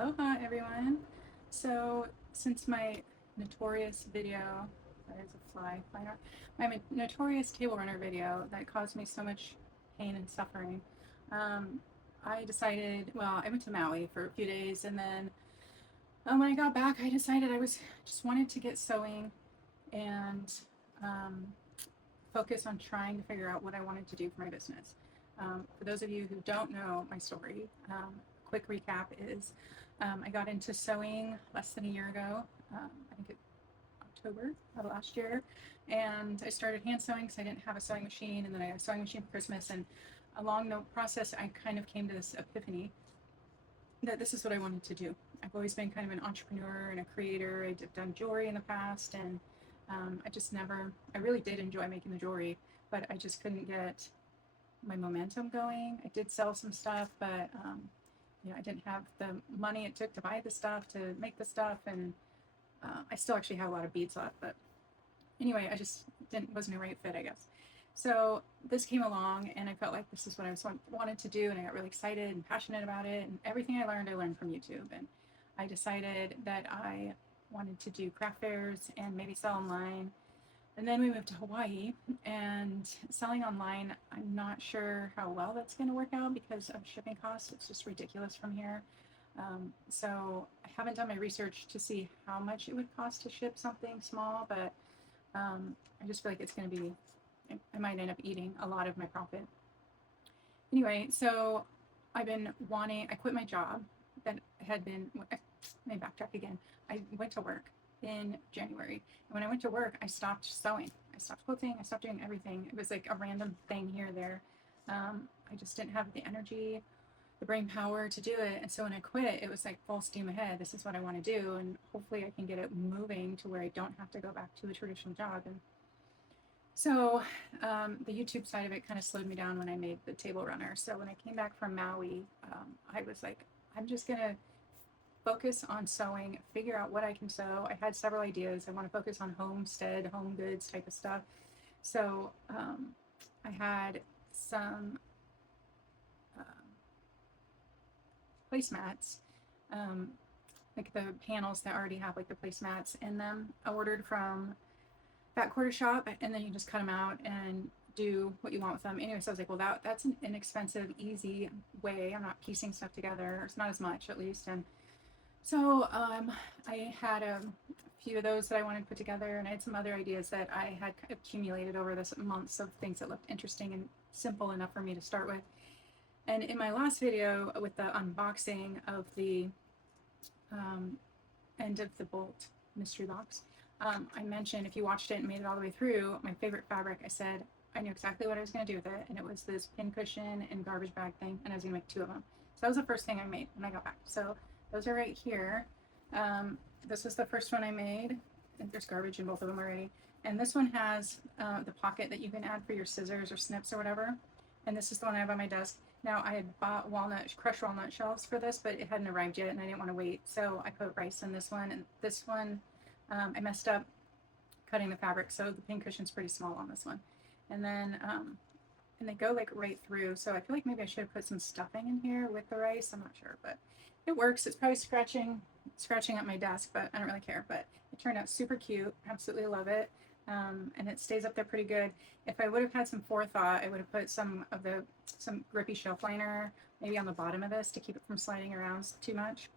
Aloha everyone. So since my notorious video, there's a fly flying around, my notorious table runner video that caused me so much pain and suffering, um, I decided, well, I went to Maui for a few days and then when I got back, I decided I was just wanted to get sewing and um, focus on trying to figure out what I wanted to do for my business. For those of you who don't know my story, quick recap is I got into sewing less than a year ago. I think October of last year, and I started hand sewing because I didn't have a sewing machine, and then I got a sewing machine for Christmas. And along the process, I kind of came to this epiphany that this is what I wanted to do. I've always been kind of an entrepreneur and a creator. I've done jewelry in the past, and I really did enjoy making the jewelry, but I just couldn't get my momentum going. I did sell some stuff, but I didn't have the money it took to buy the stuff, to make the stuff, and I still actually had a lot of beads left, but anyway, I just wasn't a right fit, I guess. So this came along, and I felt like this is what I wanted to do, and I got really excited and passionate about it. And everything I learned from YouTube. And I decided that I wanted to do craft fairs and maybe sell online. And then we moved to Hawaii, and selling online, I'm not sure how well that's going to work out because of shipping costs. It's just ridiculous from here. So I haven't done my research to see how much it would cost to ship something small, but I just feel like it's going to be, I might end up eating a lot of my profit. Anyway, so I quit my job that had been, let me backtrack again. I went to work in January. And when I went to work, I stopped sewing. I stopped quilting. I stopped doing everything. It was like a random thing here or there. I just didn't have the energy, the brain power to do it. And so when I quit, it was like full steam ahead. This is what I want to do. And hopefully I can get it moving to where I don't have to go back to a traditional job. And so the YouTube side of it kind of slowed me down when I made the table runner. So when I came back from Maui, I was like, I'm just going to focus on sewing, figure out what I can sew. I had several ideas. I want to focus on homestead, home goods type of stuff. So I had some placemats, like the panels that already have like the placemats in them. I ordered from Fat Quarter Shop, and then you just cut them out and do what you want with them. Anyway, so I was like, well, that's an inexpensive, easy way. I'm not piecing stuff together. It's not as much, at least. And so I had a few of those that I wanted to put together, and I had some other ideas that I had accumulated over this months of things that looked interesting and simple enough for me to start with. And in my last video with the unboxing of the End of the Bolt mystery box, I mentioned, if you watched it and made it all the way through, my favorite fabric, I said I knew exactly what I was going to do with it, and it was this pincushion and garbage bag thing, and I was going to make two of them. So that was the first thing I made when I got back. So those are right here. This was the first one I made. I think there's garbage in both of them already. And this one has the pocket that you can add for your scissors or snips or whatever. And this is the one I have on my desk. Now, I had bought crushed walnut shells for this, but it hadn't arrived yet, and I didn't want to wait. So I put rice in this one, and this one I messed up cutting the fabric, so the pincushion's pretty small on this one. And then, and they go like right through, so I feel like maybe I should have put some stuffing in here with the rice. I'm not sure, but it works. It's probably scratching up my desk, but I don't really care. But it turned out super cute. Absolutely love it. And it stays up there pretty good. If I would have had some forethought, I would have put some grippy shelf liner maybe on the bottom of this to keep it from sliding around too much.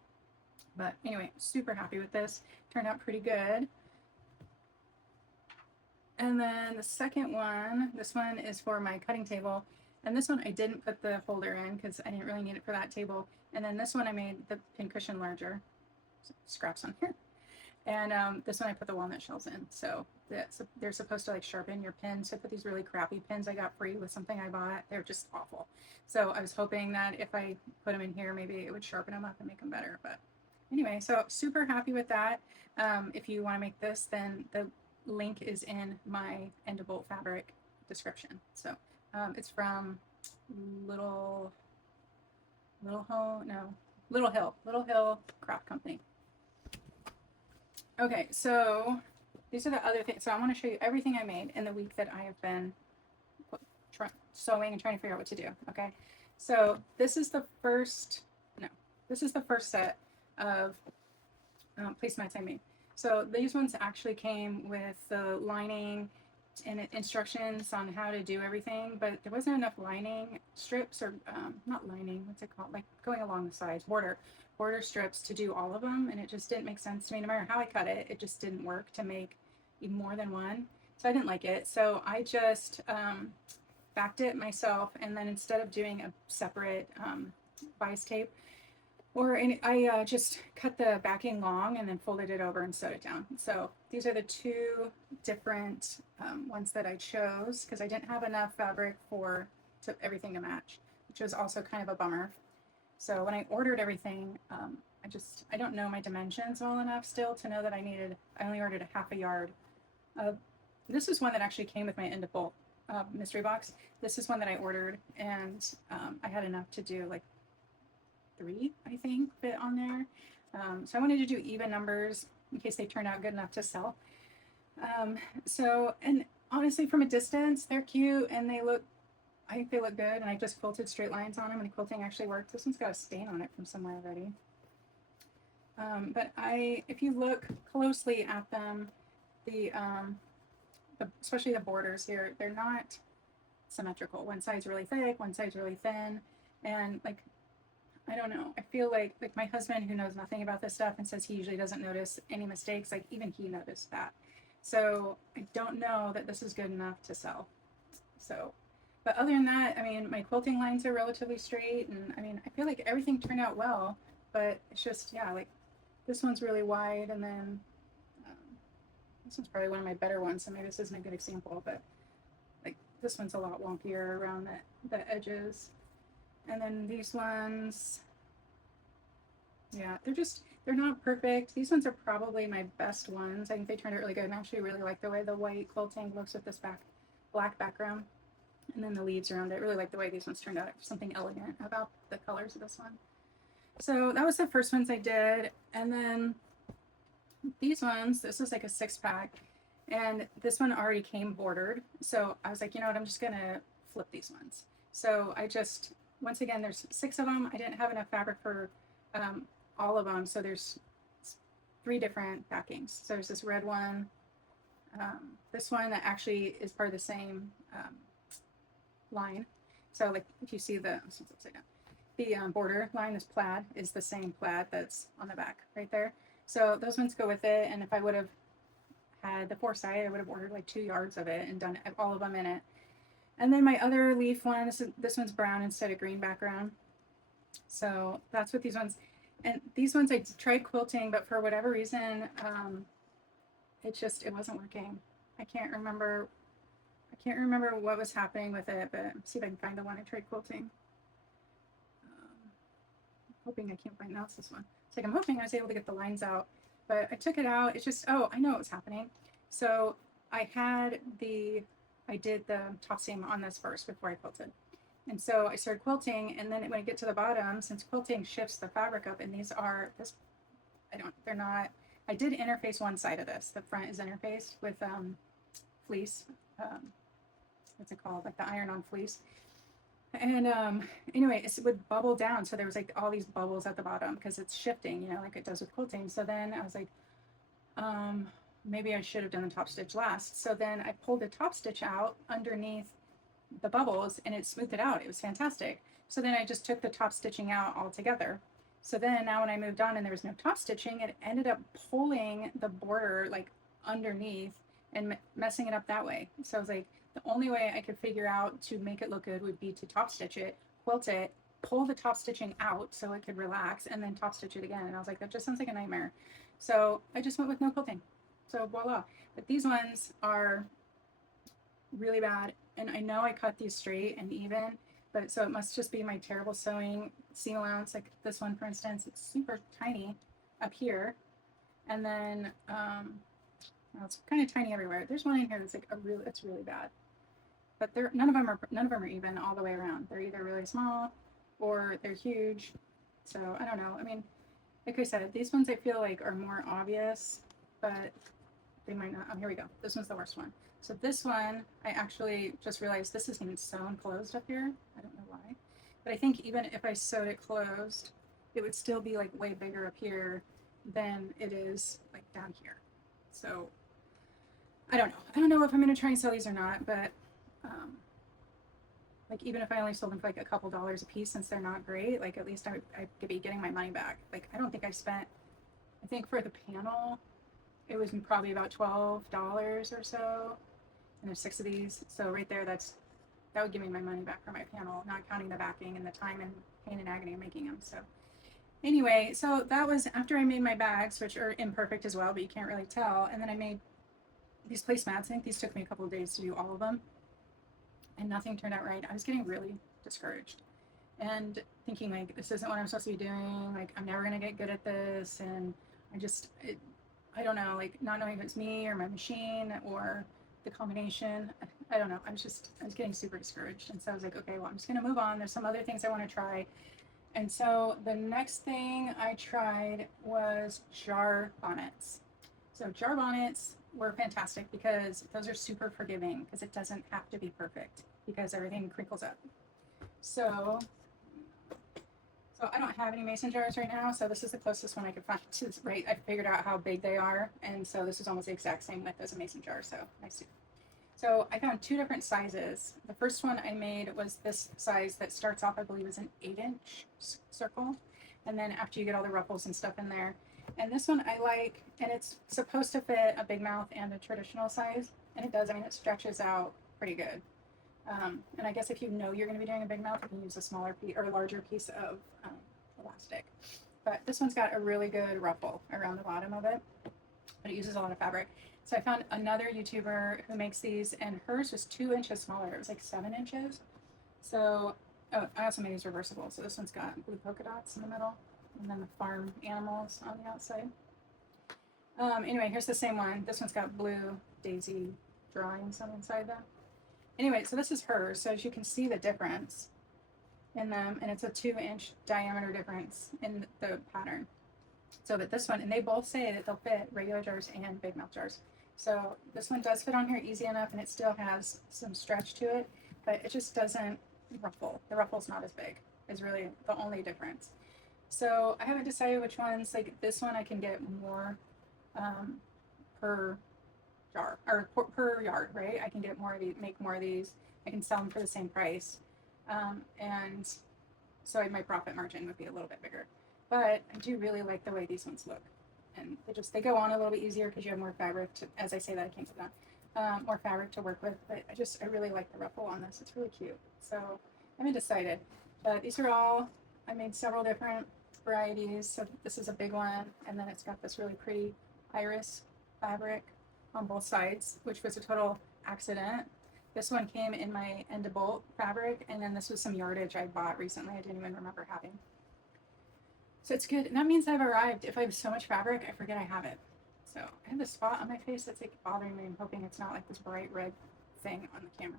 But anyway, super happy with this. Turned out pretty good. And then the second one, this one is for my cutting table. And this one I didn't put the holder in because I didn't really need it for that table. And then this one I made the pincushion larger. Scraps on here. And this one I put the walnut shells in. So they're supposed to like sharpen your pins. So I put these really crappy pins I got free with something I bought. They're just awful. So I was hoping that if I put them in here, maybe it would sharpen them up and make them better. But anyway, so super happy with that. If you want to make this, then the link is in my End of Bolt fabric description. So it's from Little Hill Craft Company. Okay, so these are the other things. So I want to show you everything I made in the week that I have been sewing and trying to figure out what to do. Okay, so this is the first set of placemats I made. So these ones actually came with the lining and instructions on how to do everything, but there wasn't enough lining strips or not lining, what's it called? Like going along the sides, border strips to do all of them, and it just didn't make sense to me. No matter how I cut it, it just didn't work to make even more than one. So I didn't like it. So I just backed it myself, and then instead of doing a separate bias tape, I just cut the backing long and then folded it over and sewed it down. So these are the two different ones that I chose because I didn't have enough fabric for everything to match, which was also kind of a bummer. So when I ordered everything, I don't know my dimensions well enough still to know that I only ordered a half a yard. This is one that actually came with my End of Bolt mystery box. This is one that I ordered, and I had enough to do like 3, I think, fit on there. So I wanted to do even numbers in case they turn out good enough to sell. And honestly, from a distance, they're cute and I think they look good. And I just quilted straight lines on them, and the quilting actually worked. This one's got a stain on it from somewhere already. But if you look closely at them, especially the borders here, they're not symmetrical. One side's really thick, one side's really thin, and like, I don't know. I feel like my husband, who knows nothing about this stuff and says he usually doesn't notice any mistakes, like even he noticed that. So I don't know that this is good enough to sell. So, but other than that, I mean, my quilting lines are relatively straight, and I mean, I feel like everything turned out well, but it's just, yeah, like this one's really wide, and then this one's probably one of my better ones, so maybe this isn't a good example, but like this one's a lot wonkier around the edges. And then these ones, yeah, they're not perfect. These ones are probably my best ones. I think they turned out really good, and I actually really like the way the white quilting looks with this black background. And then the leaves around it. I really like the way these ones turned out. There's something elegant about the colors of this one. So that was the first ones I did. And then these ones, this was like a 6-pack. And this one already came bordered. So I was like, you know what, I'm just going to flip these ones. So once again, there's 6 of them. I didn't have enough fabric for all of them. So there's 3 different backings. So there's this red one. This one that actually is part of the same line. So like if you see the border line, this plaid is the same plaid that's on the back right there. So those ones go with it. And if I would have had the foresight, I would have ordered like 2 yards of it and done all of them in it. And then my other leaf one, this one's brown instead of green background. So that's what these ones, and these ones I tried quilting, but for whatever reason, it wasn't working. I can't remember what was happening with it, but see if I can find the one I tried quilting. Hoping I can't find, now it's this one. It's like I'm hoping I was able to get the lines out, but I took it out. It's just, oh, I know what was happening. So I did the top seam on this first before I quilted. And so I started quilting, and then when I get to the bottom, since quilting shifts the fabric up, and I did interface one side of this. The front is interfaced with fleece. What's it called? Like the iron-on fleece. And anyway, it would bubble down. So there was like all these bubbles at the bottom because it's shifting, like it does with quilting. So then I was like, maybe I should have done the top stitch last. So then I pulled the top stitch out underneath the bubbles, and it smoothed it out. It was fantastic. So then I just took the top stitching out altogether. So then now when I moved on and there was no top stitching, it ended up pulling the border like underneath and messing it up that way. So I was like, the only way I could figure out to make it look good would be to top stitch it, quilt it, pull the top stitching out so it could relax, and then top stitch it again. And I was like, that just sounds like a nightmare. So I just went with no quilting. So voila. But these ones are really bad. And I know I cut these straight and even, but so it must just be my terrible sewing seam allowance. Like this one, for instance, it's super tiny up here. And then, it's kind of tiny everywhere. There's one in here that's like it's really bad. But none of them are even all the way around. They're either really small or they're huge. So I don't know. I mean, like I said, these ones I feel like are more obvious, but they might not. Oh, here we go. This one's the worst one. So this one, I actually just realized this isn't even sewn closed up here. I don't know why. But I think even if I sewed it closed, it would still be like way bigger up here than it is like down here. So I don't know. I don't know if I'm gonna try and sell these or not, but like even if I only sold them for like a couple dollars a piece, since they're not great, like at least I could be getting my money back. Like I don't think I spent. I think for the panel, it was probably about $12 or so, and there's 6 of these. So right there, that would give me my money back for my panel, not counting the backing and the time and pain and agony of making them. So anyway, so that was after I made my bags, which are imperfect as well, but you can't really tell. And then I made these placemats. I think these took me a couple of days to do all of them, and nothing turned out right. I was getting really discouraged and thinking like, this isn't what I'm supposed to be doing. Like I'm never gonna get good at this, and I don't know, like not knowing if it's me or my machine or the combination. I don't know. I was getting super discouraged, and so I was like, okay, well, I'm just gonna move on. There's some other things I want to try. And so the next thing I tried was jar bonnets. So jar bonnets were fantastic because those are super forgiving because it doesn't have to be perfect because everything crinkles up. So I don't have any mason jars right now, so this is the closest one I could find to, right? I figured out how big they are, and so this is almost the exact same width as a mason jar, so nice. So I found 2 different sizes. The first one I made was this size that starts off, I believe, as an 8-inch circle, and then after you get all the ruffles and stuff in there. And this one I like, and it's supposed to fit a big mouth and a traditional size, and it does. I mean, it stretches out pretty good. And I guess if you know you're going to be doing a big mouth, you can use a smaller piece or a larger piece of elastic. But this one's got a really good ruffle around the bottom of it, but it uses a lot of fabric. So I found another YouTuber who makes these, and hers was 2 inches smaller. It was like 7 inches. So, oh, I also made these reversible. So this one's got blue polka dots in the middle, and then the farm animals on the outside. Anyway, here's the same one. This one's got blue daisy drawings on the inside though. Anyway, so this is hers. So as you can see the difference in them, and it's a 2-inch diameter difference in the pattern. So that this one, and they both say that they'll fit regular jars and big mouth jars. So this one does fit on here easy enough, and it still has some stretch to it, but it just doesn't ruffle. The ruffle's not as big, is really the only difference. So I haven't decided which ones. Like this one I can get more per jar or per yard, right? I can get more of these, make more of these. I can sell them for the same price, and so my profit margin would be a little bit bigger. But I do really like the way these ones look, and they go on a little bit easier because you have more fabric to, as I say that I can't get that, more fabric to work with. But I really like the ruffle on this. It's really cute. So I haven't decided, but these are all, I made several different varieties. So this is a big one, and then it's got this really pretty iris fabric on both sides, which was a total accident. This one came in my end to bolt fabric, and then this was some yardage I bought recently I didn't even remember having. So it's good, and that means I've arrived. If I have so much fabric, I forget I have it. So I have this spot on my face that's like bothering me. I'm hoping it's not like this bright red thing on the camera.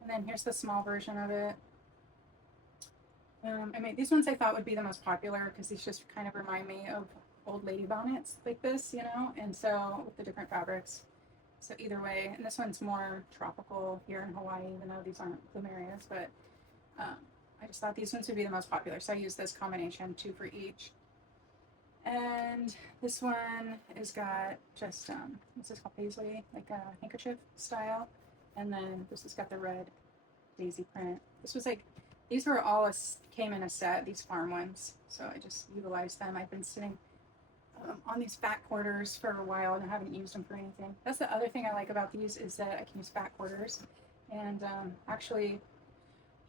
And then here's the small version of it. I mean, these ones I thought would be the most popular because these just kind of remind me of old lady bonnets like this, you know, and so with the different fabrics. So either way, and this one's more tropical here in Hawaii, even though these aren't plumerias, but I just thought these ones would be the most popular. So I used this combination, 2 for each. And this one has got just, this is called paisley, like a handkerchief style. And then this has got the red daisy print. This was like, these were all, came in a set, these farm ones. So I just utilized them. I've been sitting on these fat quarters for a while and I haven't used them for anything. That's the other thing I like about these is that I can use fat quarters. And actually,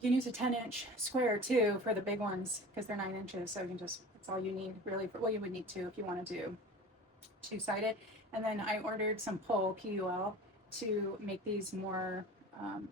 you can use a 10-inch square too for the big ones because they're 9 inches. So you can just, that's all you need really. Well, you would need 2 if you want to do 2-sided. And then I ordered some PUL to make these more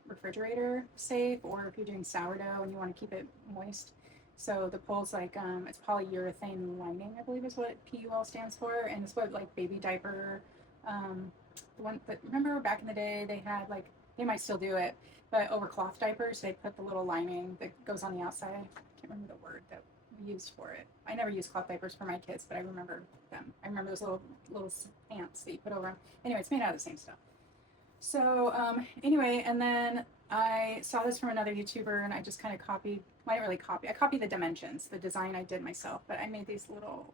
refrigerator safe, or if you're doing sourdough and you want to keep it moist. So the PUL's like, it's polyurethane lining, I believe is what PUL stands for. And it's what like baby diaper, the one that, remember back in the day they had like, they might still do it, but over cloth diapers, they put the little lining that goes on the outside. I can't remember the word that we used for it. I never used cloth diapers for my kids, but I remember them. I remember those little pants that you put over them. Anyway, it's made out of the same stuff. So anyway, and then I saw this from another YouTuber, and I just kind of copied. Well, I didn't really copy. I copied the dimensions, the design I did myself, but I made these little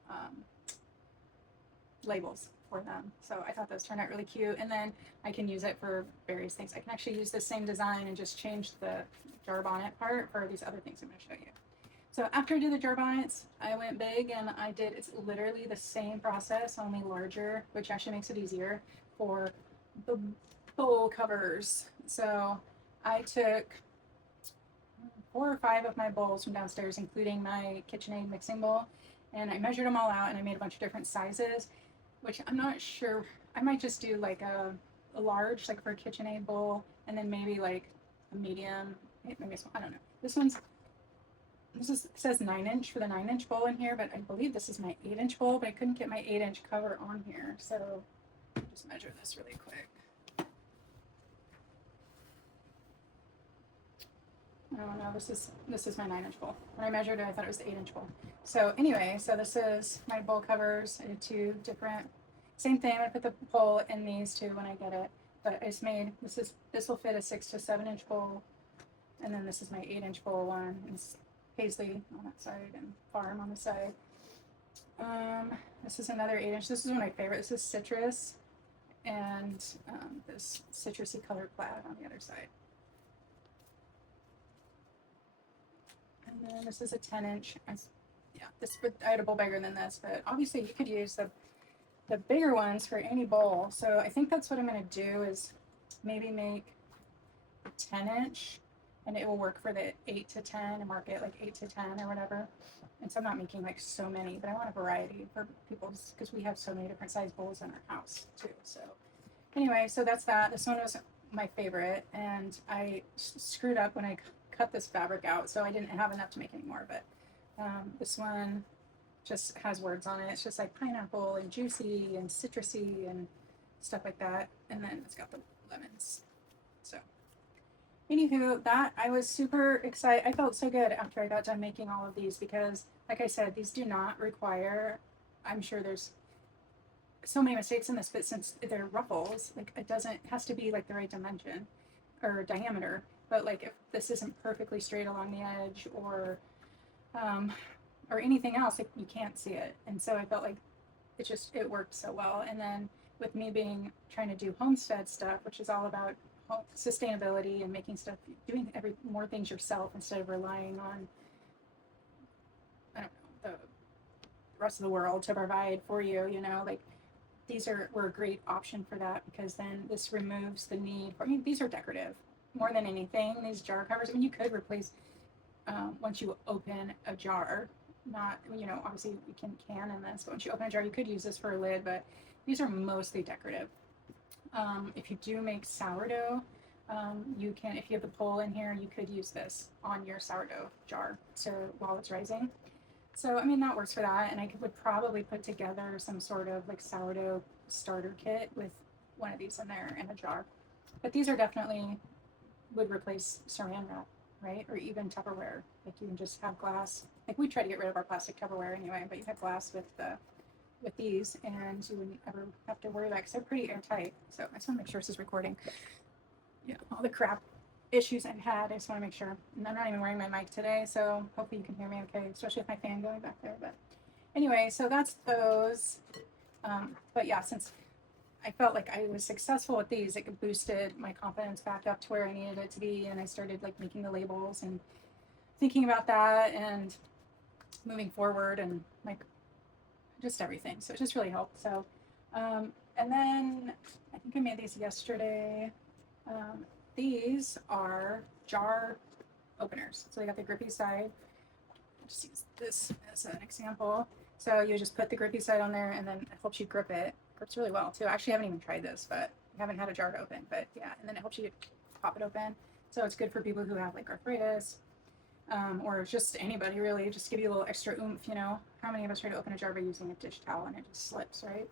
labels for them. So I thought those turned out really cute, and then I can use it for various things. I can actually use the same design and just change the jar bonnet part for these other things I'm going to show you. So after I did the jar bonnets, I went big and I did, it's literally the same process, only larger, which actually makes it easier for the bowl covers. So I took 4 or 5 of my bowls from downstairs, including my KitchenAid mixing bowl, and I measured them all out and I made a bunch of different sizes, which I'm not sure. I might just do like a large, like for a KitchenAid bowl, and then maybe like a medium, maybe a small, I don't know. It says 9" for the 9" bowl in here, but I believe this is my 8" bowl, but I couldn't get my 8" cover on here. So I'll just measure this really quick. Oh no, this is my 9" bowl. When I measured it, I thought it was the 8" bowl. So anyway, so this is my bowl covers. I did 2 different, same thing. I put the bowl in these 2 when I get it, but I just made, this will fit a 6 to 7" bowl, and then this is my 8" bowl one. It's paisley on that side and farm on the side. This is another 8". This is one of my favorite. This is citrus, and this citrusy colored plaid on the other side. And then this is a 10". Yeah, I had a bowl bigger than this, but obviously you could use the bigger ones for any bowl. So I think that's what I'm going to do, is maybe make a 10", and it will work for the 8 to 10 and mark it like 8 to 10 or whatever. And so I'm not making like so many, but I want a variety for people because we have so many different size bowls in our house too. So anyway, so that's that. This one was my favorite, and I screwed up when I cut this fabric out, so I didn't have enough to make any more. But this one just has words on it. It's just like pineapple and juicy and citrusy and stuff like that. And then it's got the lemons. So anywho, that I was super excited. I felt so good after I got done making all of these because, like I said, these do not require, I'm sure there's so many mistakes in this, but since they're ruffles, like it has to be like the right dimension or diameter. But like if this isn't perfectly straight along the edge or anything else, like you can't see it. And so I felt like it worked so well. And then with me trying to do homestead stuff, which is all about sustainability and making stuff, doing more things yourself instead of relying on, I don't know, the rest of the world to provide for you, like these were a great option for that, because then this removes the need for, these are decorative more than anything, these jar covers. You could replace, once you open a jar, not, obviously you can in this, but once you open a jar, you could use this for a lid, but these are mostly decorative. If you do make sourdough, you can, if you have the pole in here, you could use this on your sourdough jar while it's rising. So, that works for that, and I would probably put together some sort of like sourdough starter kit with one of these in there in a jar. But these are definitely would replace saran wrap, right? Or even Tupperware. Like you can just have glass. Like we try to get rid of our plastic Tupperware anyway, but you have glass with these, and you wouldn't ever have to worry about it because they're pretty airtight. So I just want to make sure this is recording. Yeah, all the crap issues I've had, I just want to make sure. And I'm not even wearing my mic today, so hopefully you can hear me okay, especially with my fan going back there. But anyway, so that's those. But yeah, since I felt like I was successful with these, it boosted my confidence back up to where I needed it to be, and I started like making the labels and thinking about that and moving forward and like just everything. So it just really helped. So and then I think I made these yesterday. These are jar openers. So they got the grippy side. I'll just use this as an example. So you just put the grippy side on there, and then it helps you grip it. Grips really well too. I actually haven't even tried this, but I haven't had a jar to open. But yeah, and then it helps you pop it open. So it's good for people who have like arthritis, or just anybody really. Just give you a little extra oomph. How many of us try to open a jar by using a dish towel and it just slips, right?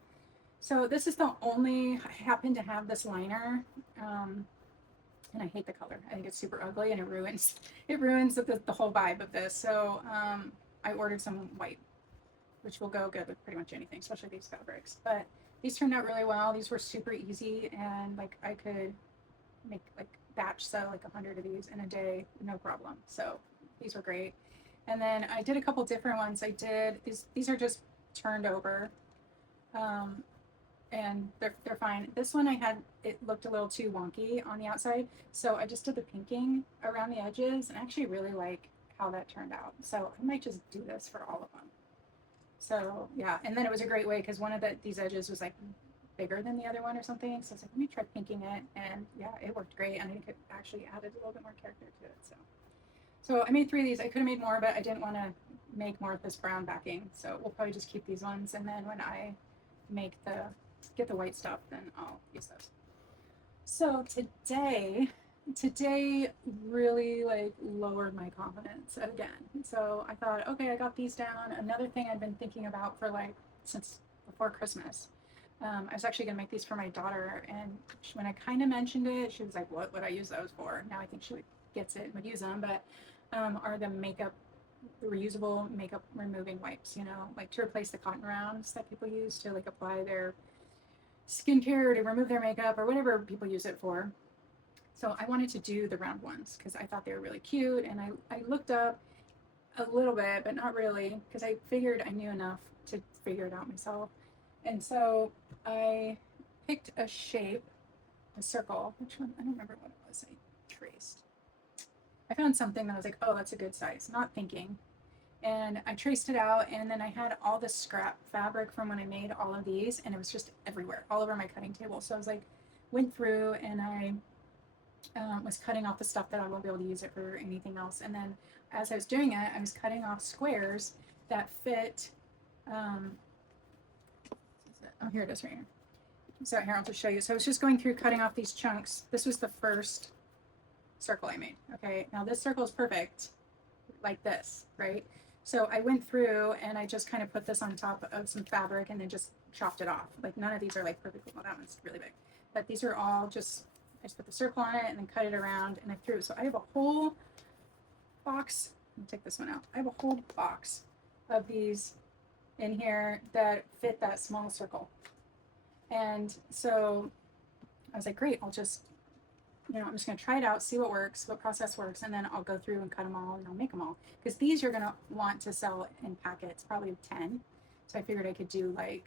So this is the only, I happen to have this liner, and I hate the color. I think it's super ugly, and it ruins the whole vibe of this. So I ordered some white which will go good with pretty much anything, especially these fabrics. But these turned out really well. These were super easy, and like I could make like batch sew like 100 of these in a day, no problem. So these were great. And then I did a couple different ones. I did these are just turned over, and they're fine. This one it looked a little too wonky on the outside, so I just did the pinking around the edges, and I actually really like how that turned out. So I might just do this for all of them. So yeah, and then it was a great way because one of these edges was like bigger than the other one or something. So I was like, let me try pinking it, and yeah, it worked great, and I think it actually added a little bit more character to it. So I made 3 of these. I could have made more, but I didn't want to make more of this brown backing. So we'll probably just keep these ones, and then when I get the white stuff, then I'll use those. So today really like lowered my confidence again. So I thought, okay, I got these down. Another thing I've been thinking about for like since before Christmas. I was actually gonna make these for my daughter, and when I kind of mentioned it, she was like, "What would I use those for?" Now I think she gets it and would use them, but are the reusable makeup removing wipes, like to replace the cotton rounds that people use to like apply their skincare to remove their makeup or whatever people use it for. So I wanted to do the round ones because I thought they were really cute, and I looked up a little bit, but not really, because I figured I knew enough to figure it out myself. And so I picked a shape, a circle. Which one? I don't remember what it was I traced. I found something that I was like, oh, that's a good size, not thinking. And I traced it out, and then I had all the scrap fabric from when I made all of these, and it was just everywhere, all over my cutting table. So I was like, went through, and I was cutting off the stuff that I won't be able to use it for anything else. And then as I was doing it, I was cutting off squares that fit. Oh, here it is right here. So here, I'll just show you. So I was just going through cutting off these chunks. This was the first circle I made. Okay, now this circle is perfect, like this, right? So I went through and I just kind of put this on top of some fabric and then just chopped it off. Like none of these are like perfect. Well, that one's really big, but these are all just, I just put the circle on it and then cut it around and I threw. So I have a whole box. Let me take this one out. I have a whole box of these in here that fit that small circle. And so I was like, great, I'm just going to try it out, see what works, what process works, and then I'll go through and cut them all and I'll make them all. Because these you're going to want to sell in packets, probably 10. So I figured I could do like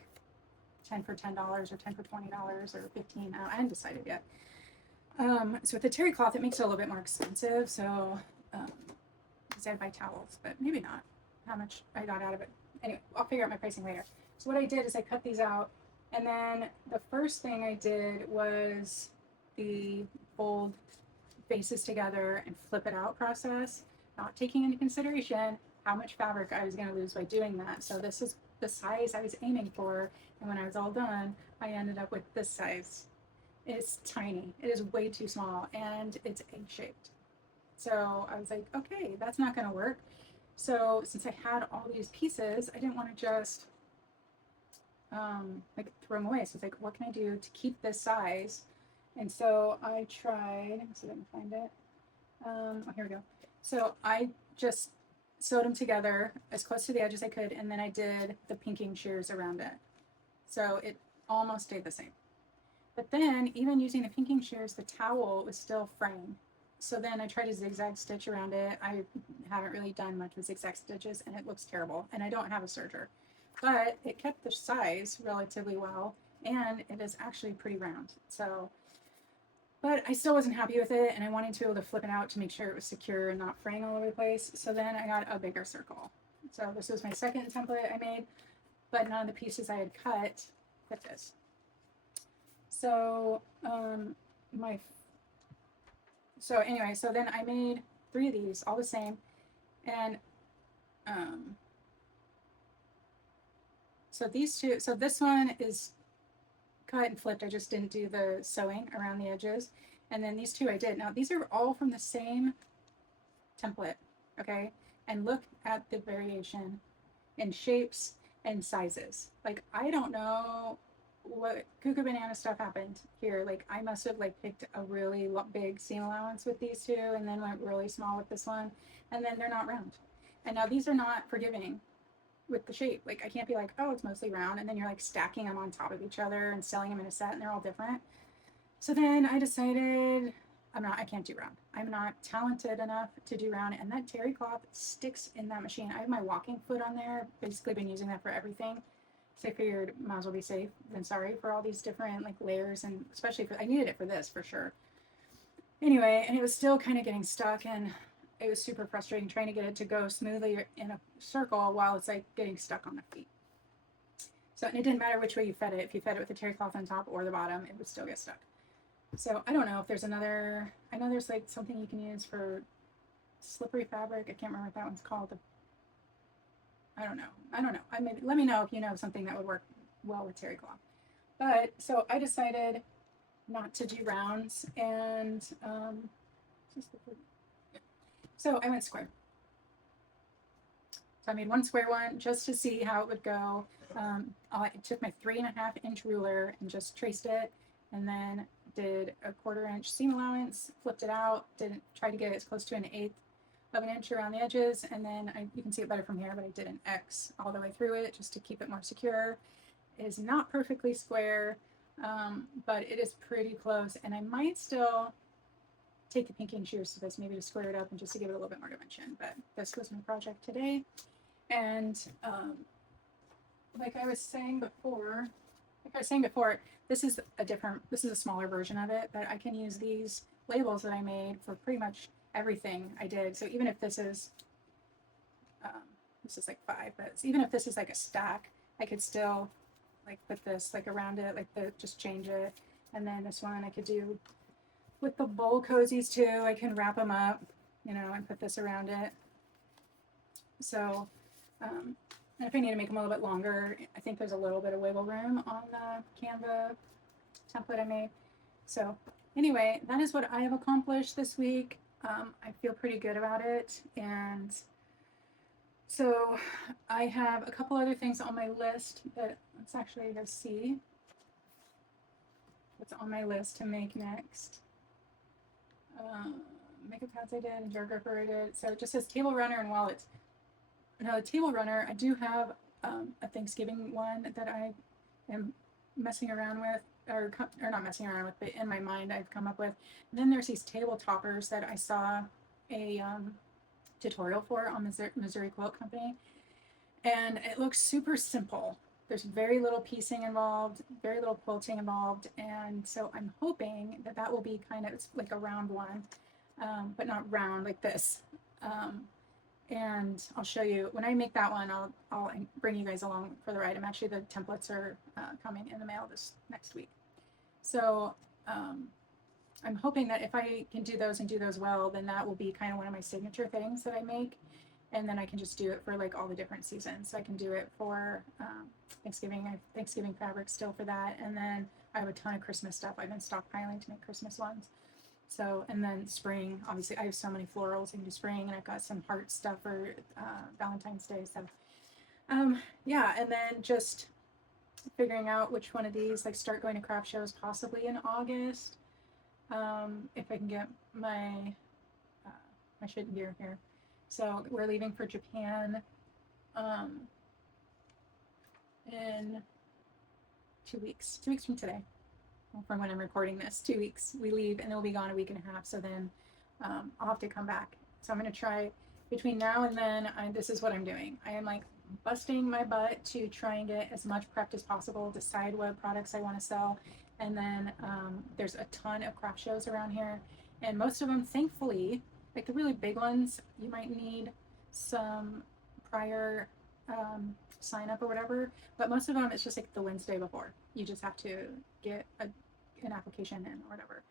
10 for $10 or 10 for $20 or 15. I hadn't decided yet. So with the terry cloth, it makes it a little bit more expensive. So because I'd buy towels, but maybe not. How much I got out of it. Anyway, I'll figure out my pricing later. So what I did is I cut these out. And then the first thing I did was the fold faces together and flip it out process, not taking into consideration how much fabric I was going to lose by doing that. So this is the size I was aiming for. And when I was all done, I ended up with this size. It's tiny. It is way too small and it's egg shaped. So I was like, okay, that's not going to work. So since I had all these pieces, I didn't want to just like throw them away. So it's like, what can I do to keep this size? And so I tried, let's see if I can find it. Oh, here we go. So I just sewed them together as close to the edge as I could, and then I did the pinking shears around it. So it almost stayed the same. But then, even using the pinking shears, the towel was still fraying. So then I tried a zigzag stitch around it. I haven't really done much with zigzag stitches, and it looks terrible. And I don't have a serger. But it kept the size relatively well, and it is actually pretty round. So, but I still wasn't happy with it, and I wanted to be able to flip it out to make sure it was secure and not fraying all over the place. So then I got a bigger circle. So this was my second template I made, but none of the pieces I had cut fit this. So so anyway, so then I made 3 of these, all the same, and so these two, so this one is cut and flipped. I just didn't do the sewing around the edges. And then these 2 I did. Now these are all from the same template, okay? And look at the variation in shapes and sizes. Like, I don't know what cuckoo banana stuff happened here. Like, I must have like picked a really big seam allowance with these 2 and then went really small with this one. And then they're not round. And now these are not forgiving. with the shape. Like I can't be like, oh, it's mostly round, and then you're like stacking them on top of each other and selling them in a set, and they're all different. So then I decided I can't do round. I'm not talented enough to do round, and that terry cloth sticks in that machine. I have my walking foot on there. Basically, been using that for everything. So I figured might as well be safe than sorry for all these different like layers, and especially for I needed it for this for sure. Anyway, and it was still kind of getting stuck, and it was super frustrating trying to get it to go smoothly in a circle while it's like getting stuck on the feet. So and it didn't matter which way you fed it. If you fed it with the terry cloth on top or the bottom, it would still get stuck. So I don't know if there's another. I know there's like something you can use for slippery fabric. I can't remember what that one's called. I don't know. Let me know if you know something that would work well with terry cloth. But so I decided not to do rounds, and so I went square. So I made one square one just to see how it would go. I took my 3.5-inch ruler and just traced it, and then did a 1/4-inch seam allowance, flipped it out, didn't try to get it as close to 1/8 of an inch around the edges, and then you can see it better from here, but I did an X all the way through it just to keep it more secure. It is not perfectly square, but it is pretty close, and I might still take the pinking shears to this, maybe to square it up and just to give it a little bit more dimension. But this was my project today, and like I was saying before, this is a smaller version of it, but I can use these labels that I made for pretty much everything I did. So even if this is like 5, but even if this is like a stack, I could still like put this like around it, just change it. And then this one I could do with the bowl cozies too. I can wrap them up, and put this around it. So, and if I need to make them a little bit longer, I think there's a little bit of wiggle room on the Canva template I made. So anyway, that is what I have accomplished this week. I feel pretty good about it. And so I have a couple other things on my list that let's actually go see what's on my list to make next. Makeup pads I did and jar gripper I did. So it just says table runner and wallets. Now the table runner, I do have a Thanksgiving one that I am messing around with, or not messing around with, but in my mind I've come up with. And then there's these table toppers that I saw a tutorial for on Missouri Quilt Company, and it looks super simple. There's very little piecing involved, very little quilting involved, and so I'm hoping that will be kind of, it's like a round one, but not round like this. And I'll show you when I make that one. I'll bring you guys along for the ride. Actually, the templates are coming in the mail this next week. So I'm hoping that if I can do those and do those well, then that will be kind of one of my signature things that I make. And then I can just do it for like all the different seasons. So I can do it for Thanksgiving. I have Thanksgiving fabric still for that. And then I have a ton of Christmas stuff I've been stockpiling to make Christmas ones. So, and then spring, obviously I have so many florals into spring, and I've got some heart stuff for Valentine's Day. So, yeah, and then just figuring out which one of these, like start going to craft shows possibly in August. If I can get my shit gear here. So we're leaving for Japan in 2 weeks. 2 weeks from today. From when I'm recording this, 2 weeks. We leave and then we'll be gone a week and a half. So then I'll have to come back. So I'm going to try between now and then. This is what I'm doing. I am like busting my butt to try and get as much prepped as possible, decide what products I want to sell. And then there's a ton of craft shows around here. And most of them, thankfully, like the really big ones, you might need some prior sign up or whatever. But most of them, it's just like the Wednesday before. You just have to get an application in or whatever.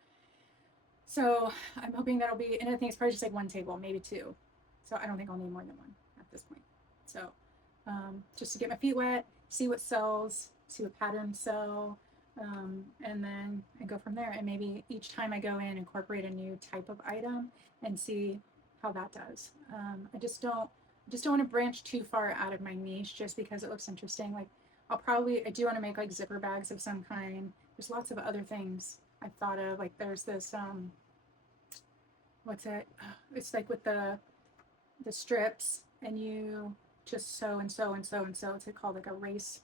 So I'm hoping that'll be, and I think it's probably just like one table, maybe 2. So I don't think I'll need more than one at this point. So just to get my feet wet, see what sells, see what patterns sell, and then I go from there. And maybe each time I go in, incorporate a new type of item and see how that does. I just don't want to branch too far out of my niche just because it looks interesting. Like I do want to make like zipper bags of some kind. There's lots of other things I've thought of. Like there's this, what's it? It's like with the strips, and you just sew and sew and sew and sew. It's called like a race,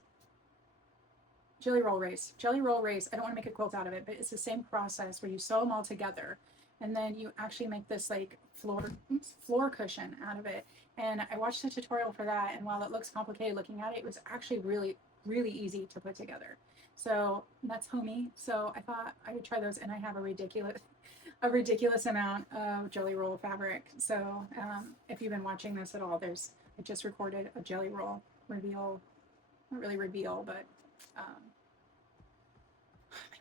jelly roll race. Jelly roll race. I don't want to make a quilt out of it, but it's the same process where you sew them all together, and then you actually make this like floor cushion out of it. And I watched the tutorial for that, and while it looks complicated looking at it, it was actually really easy to put together. So that's homey. So I thought I would try those, and I have a ridiculous amount of jelly roll fabric. So if you've been watching this at all, I just recorded a jelly roll reveal, not really reveal, but my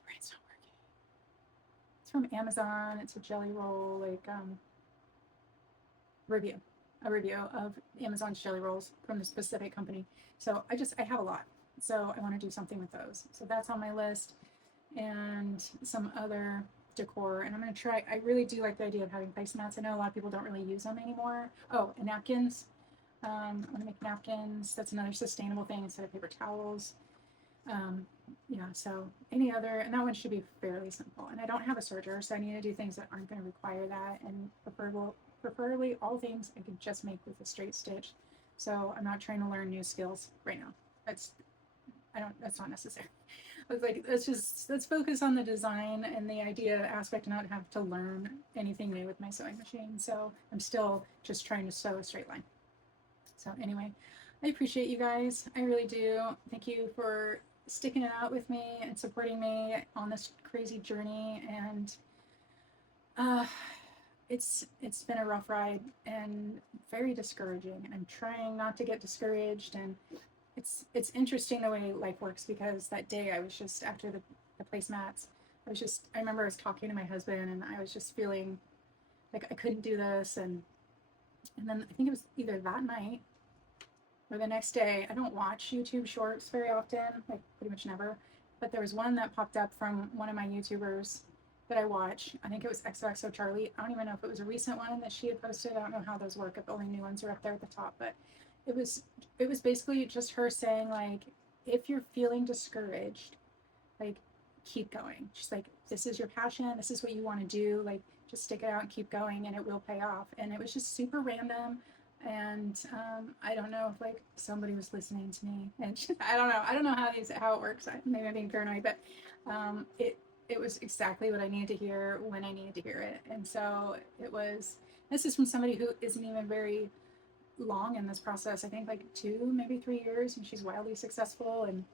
brain's not working. It's from Amazon. It's a jelly roll like review, a review of Amazon's jelly rolls from the specific company. So I have a lot. So I want to do something with those. So that's on my list, and some other decor. And I'm going to try, I really do like the idea of having placemats. I know a lot of people don't really use them anymore. Oh, and napkins. I want to make napkins. That's another sustainable thing instead of paper towels. Yeah, so any other, and that one should be fairly simple. And I don't have a serger, so I need to do things that aren't going to require that, and preferably all things I can just make with a straight stitch. So I'm not trying to learn new skills right now. That's not necessary. I was like, let's focus on the design and the idea aspect and not have to learn anything new with my sewing machine. So I'm still just trying to sew a straight line. So anyway, I appreciate you guys. I really do. Thank you for sticking it out with me and supporting me on this crazy journey. And it's been a rough ride and very discouraging. And I'm trying not to get discouraged. And it's interesting the way life works, because that day I was just, after the placemats, I remember I was talking to my husband, and I was just feeling like I couldn't do this. And then I think it was either that night or the next day. I don't watch YouTube shorts very often, like pretty much never, but there was one that popped up from one of my YouTubers that I watch. I think it was XOXO Charlie. I don't even know if it was a recent one that she had posted. I don't know how those work, if only new ones are up there at the top, but it was basically just her saying, like, if you're feeling discouraged, like, keep going. She's like, this is your passion, this is what you want to do, like, just stick it out and keep going, and it will pay off. And it was just super random. And I don't know if like somebody was listening to me, and I don't know how it works. Maybe I'm being paranoid, but it was exactly what I needed to hear when I needed to hear it. And so this is from somebody who isn't even very long in this process. I think like 2, maybe 3 years, and she's wildly successful. And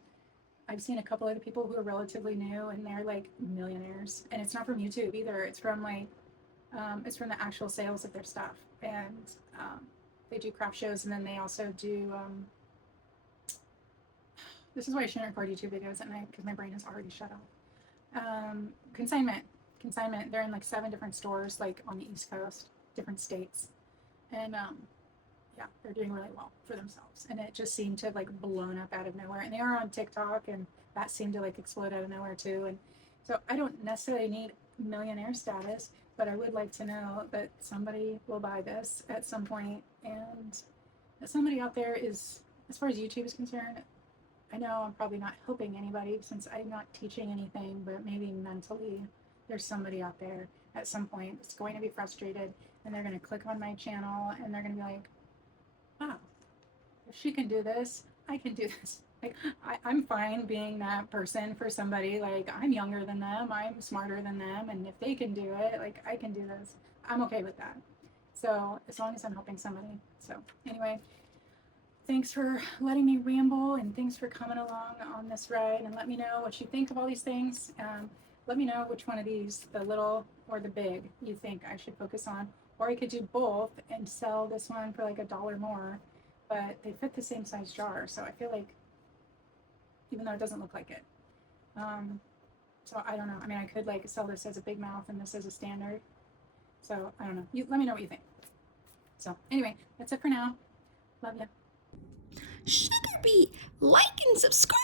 I've seen a couple other people who are relatively new, and they're like millionaires. And it's not from YouTube either. It's from like it's from the actual sales of their stuff. And they do craft shows, and then they also do this is why I shouldn't record YouTube videos at night, because my brain is already shut off. Consignment. They're in like 7 different stores, like on the East Coast, different states. And yeah, they're doing really well for themselves. And it just seemed to have like blown up out of nowhere. And they are on TikTok, and that seemed to like explode out of nowhere too. And so I don't necessarily need millionaire status, but I would like to know that somebody will buy this at some point, and that somebody out there is, as far as YouTube is concerned, I know I'm probably not helping anybody since I'm not teaching anything, but maybe mentally there's somebody out there at some point that's going to be frustrated, and they're going to click on my channel, and they're going to be like, wow, if she can do this, I can do this. Like, I'm fine being that person for somebody. Like, I'm younger than them, I'm smarter than them, and if they can do it, like, I can do this. I'm okay with that. So as long as I'm helping somebody. So anyway, thanks for letting me ramble, and thanks for coming along on this ride, and let me know what you think of all these things. Let me know which one of these, the little or the big, you think I should focus on. Or I could do both and sell this one for like $1 more, but they fit the same size jar. So I feel like, even though it doesn't look like it. So I don't know. I mean, I could like sell this as a big mouth and this as a standard. So I don't know. Let me know what you think. So anyway, that's it for now. Love ya. Sugar Bee, like and subscribe.